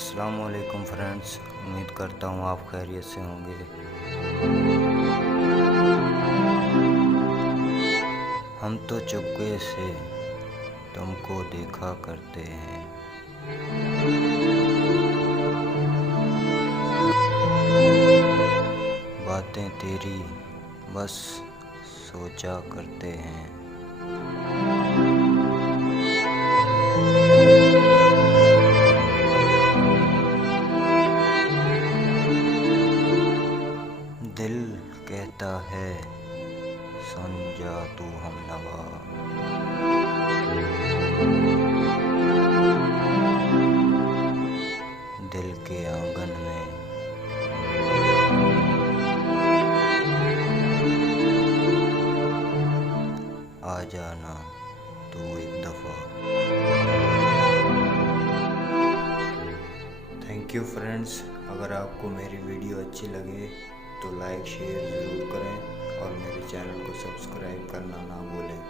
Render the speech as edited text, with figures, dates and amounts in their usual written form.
अस्सलाम वालेकुम फ्रेंड्स, उम्मीद करता हूँ आप खैरियत से होंगे। हम तो चुपके से तुमको देखा करते हैं, बातें तेरी बस सोचा करते हैं। दिल कहता है सुन जा तू हमनवा, दिल के आंगन में आ जाना तू एक दफ़ा। थैंक यू फ्रेंड्स, अगर आपको मेरी वीडियो अच्छी लगे तो लाइक शेयर ज़रूर करें और मेरे चैनल को सब्सक्राइब करना ना भूलें।